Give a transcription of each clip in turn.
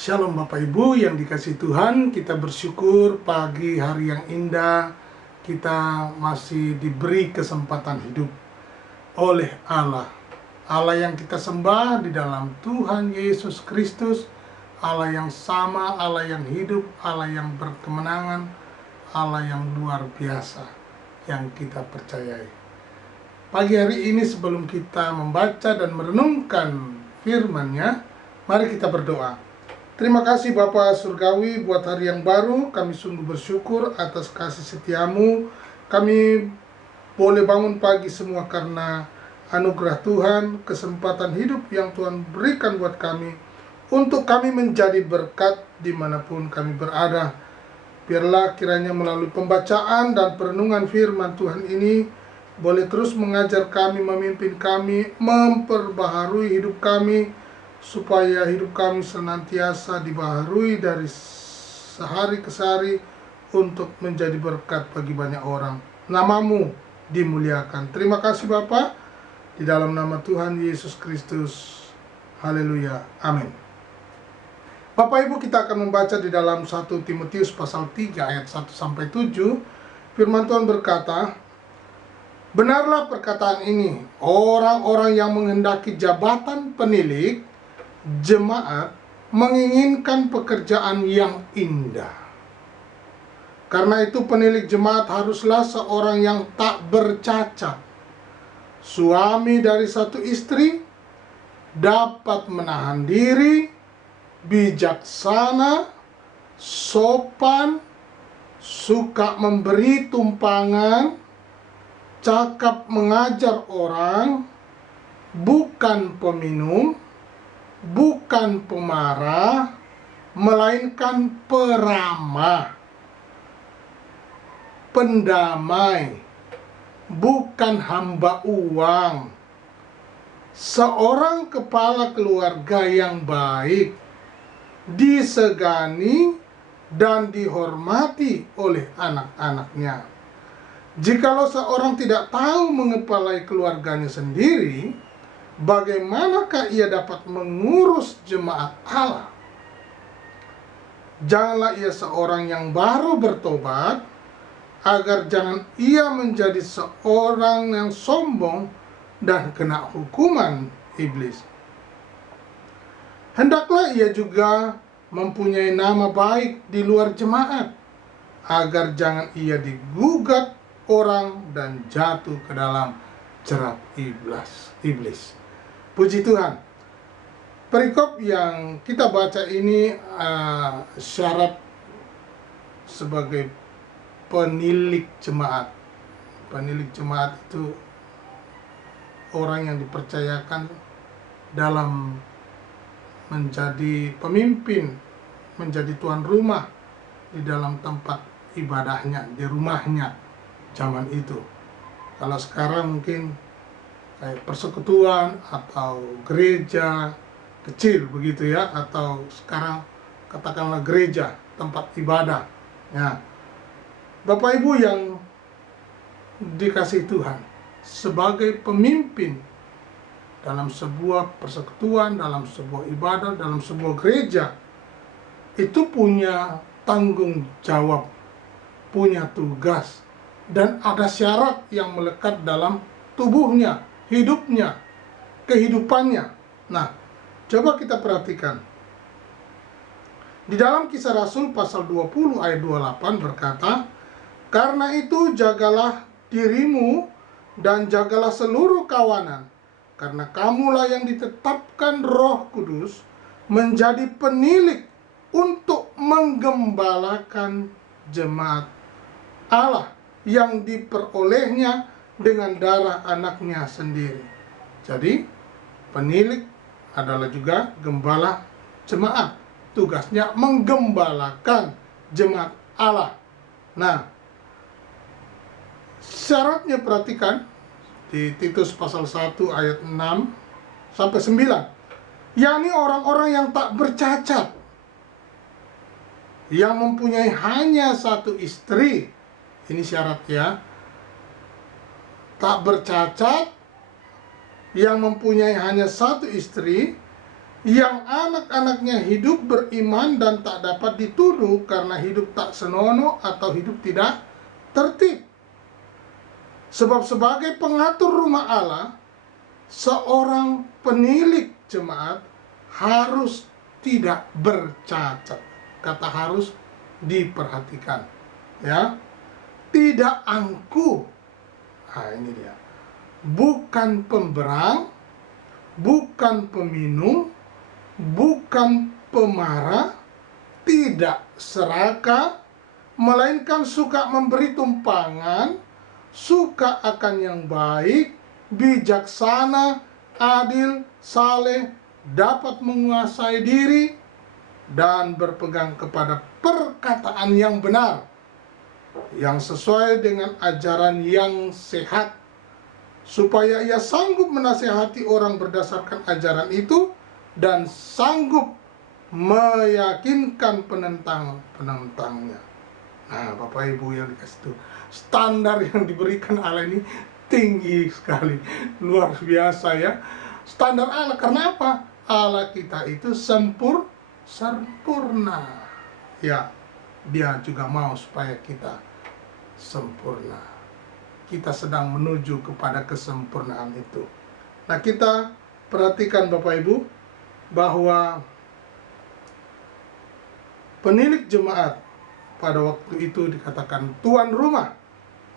Shalom Bapak Ibu yang dikasihi Tuhan, kita bersyukur pagi hari yang indah kita masih diberi kesempatan hidup oleh Allah. Allah yang kita sembah di dalam Tuhan Yesus Kristus, Allah yang sama, Allah yang hidup, Allah yang berkemenangan, Allah yang luar biasa yang kita percayai. Pagi hari ini sebelum kita membaca dan merenungkan firman-Nya, mari kita berdoa. Terima kasih Bapa Surgawi buat hari yang baru. Kami sungguh bersyukur atas kasih setiamu. Kami boleh bangun pagi semua karena anugerah Tuhan, kesempatan hidup yang Tuhan berikan buat kami, untuk kami menjadi berkat dimanapun kami berada. Biarlah kiranya melalui pembacaan dan perenungan firman Tuhan ini boleh terus mengajar kami, memimpin kami, memperbaharui hidup kami, supaya hidup kami senantiasa dibaharui dari sehari ke sehari untuk menjadi berkat bagi banyak orang. Namamu dimuliakan. Terima kasih Bapa, di dalam nama Tuhan Yesus Kristus. Haleluya. Amin. Bapak Ibu, kita akan membaca di dalam 1 Timotius pasal 3 ayat 1-7. Firman Tuhan berkata, "Benarlah perkataan ini, orang-orang yang menghendaki jabatan penilik jemaat menginginkan pekerjaan yang indah. Karena itu penilik jemaat haruslah seorang yang tak bercacat, suami dari satu istri, dapat menahan diri, bijaksana, sopan, suka memberi tumpangan, cakap mengajar orang, bukan peminum, bukan pemarah, melainkan peramah, pendamai, bukan hamba uang, seorang kepala keluarga yang baik, disegani dan dihormati oleh anak-anaknya. Jikalau seorang tidak tahu mengepalai keluarganya sendiri, bagaimanakah ia dapat mengurus jemaat Allah? Janganlah ia seorang yang baru bertobat, agar jangan ia menjadi seorang yang sombong dan kena hukuman iblis. Hendaklah ia juga mempunyai nama baik di luar jemaat, agar jangan ia digugat orang dan jatuh ke dalam jerat iblis." Puji Tuhan. Perikop yang kita baca ini syarat sebagai penilik jemaat. Penilik jemaat itu orang yang dipercayakan dalam menjadi pemimpin, menjadi tuan rumah di dalam tempat ibadahnya, di rumahnya zaman itu. Kalau sekarang mungkin kayak persekutuan atau gereja kecil begitu ya, atau sekarang katakanlah gereja, tempat ibadah ya. Bapak Ibu yang dikasihi Tuhan, sebagai pemimpin dalam sebuah persekutuan, dalam sebuah ibadah, dalam sebuah gereja, itu punya tanggung jawab, punya tugas, dan ada syarat yang melekat dalam tubuhnya, hidupnya, kehidupannya. Nah, coba kita perhatikan. Di dalam Kisah Rasul pasal 20 ayat 28 berkata, "Karena itu jagalah dirimu dan jagalah seluruh kawanan, karena kamulah yang ditetapkan Roh Kudus menjadi penilik untuk menggembalakan jemaat Allah yang diperolehnya dengan darah anaknya sendiri." Jadi penilik adalah juga gembala jemaat. Tugasnya menggembalakan jemaat Allah. Nah, syaratnya perhatikan di Titus pasal 1 ayat 6-9, yakni orang-orang yang tak bercacat, yang mempunyai hanya satu istri. Ini syarat ya. Tak bercacat, yang mempunyai hanya satu istri, yang anak-anaknya hidup beriman dan tak dapat dituduh karena hidup tak senonoh atau hidup tidak tertib. Sebab sebagai pengatur rumah Allah, seorang penilik jemaat harus tidak bercacat. Kata harus diperhatikan, ya. Tidak angkuh. Nah, ini dia. Bukan pemberang, bukan peminum, bukan pemarah, tidak serakah, melainkan suka memberi tumpangan, suka akan yang baik, bijaksana, adil, saleh, dapat menguasai diri, dan berpegang kepada perkataan yang benar, yang sesuai dengan ajaran yang sehat, supaya ia sanggup menasihati orang berdasarkan ajaran itu dan sanggup meyakinkan penentang-penentangnya. Nah, Bapak Ibu yang dikasih itu, standar yang diberikan Allah ini tinggi sekali, luar biasa ya. Standar Allah, karena apa? Allah kita itu sempurna. Ya, Dia juga mau supaya kita sempurna. Kita sedang menuju kepada kesempurnaan itu. Nah, kita perhatikan Bapak Ibu, bahwa penilik jemaat pada waktu itu dikatakan tuan rumah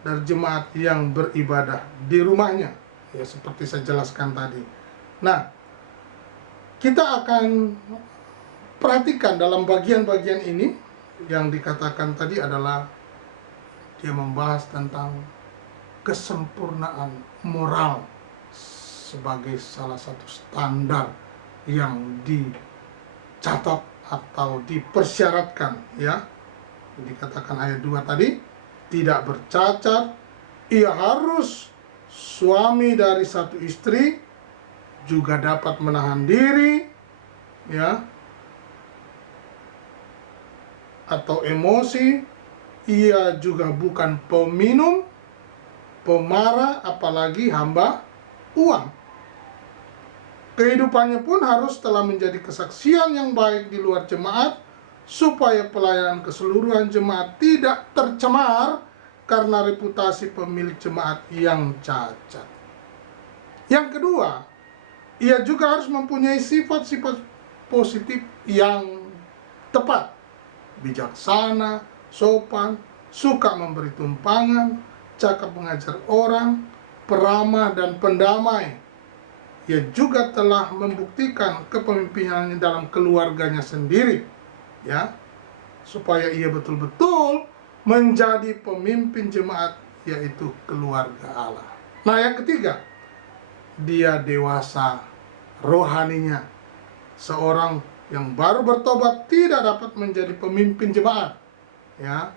dari jemaat yang beribadah di rumahnya, ya seperti saya jelaskan tadi. Nah, kita akan perhatikan dalam bagian-bagian ini yang dikatakan tadi adalah dia membahas tentang kesempurnaan moral sebagai salah satu standar yang dicatat atau dipersyaratkan, ya. Dikatakan ayat 2 tadi, tidak bercacat, ia harus suami dari satu istri, juga dapat menahan diri, ya, atau emosi, ia juga bukan peminum, pemarah, apalagi hamba uang. Kehidupannya pun harus telah menjadi kesaksian yang baik di luar jemaat, supaya pelayanan keseluruhan jemaat tidak tercemar karena reputasi pemilik jemaat yang cacat. Yang kedua, ia juga harus mempunyai sifat-sifat positif yang tepat, bijaksana, sopan, suka memberi tumpangan, cakap mengajar orang, peramah dan pendamai. Ia juga telah membuktikan kepemimpinannya dalam keluarganya sendiri, ya, supaya ia betul-betul menjadi pemimpin jemaat, yaitu keluarga Allah. Nah, yang ketiga, dia dewasa rohaninya. Seorang yang baru bertobat tidak dapat menjadi pemimpin jemaat, ya,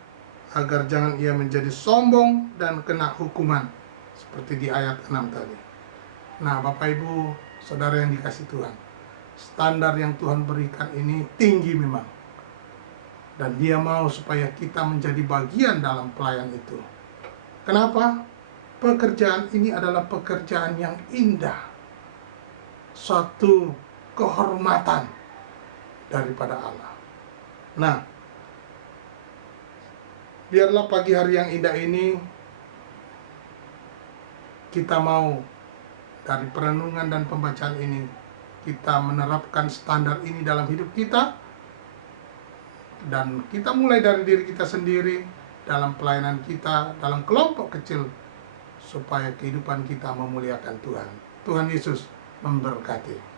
agar jangan ia menjadi sombong dan kena hukuman seperti di ayat 6 tadi. Nah, Bapak Ibu, saudara yang dikasih Tuhan, standar yang Tuhan berikan ini tinggi memang. Dan Dia mau supaya kita menjadi bagian dalam pelayan itu. Kenapa? Pekerjaan ini adalah pekerjaan yang indah. Suatu kehormatan daripada Allah. Nah, biarlah pagi hari yang indah ini kita mau dari perenungan dan pembacaan ini, kita menerapkan standar ini dalam hidup kita, dan kita mulai dari diri kita sendiri, dalam pelayanan kita, dalam kelompok kecil, supaya kehidupan kita memuliakan Tuhan. Tuhan Yesus memberkati.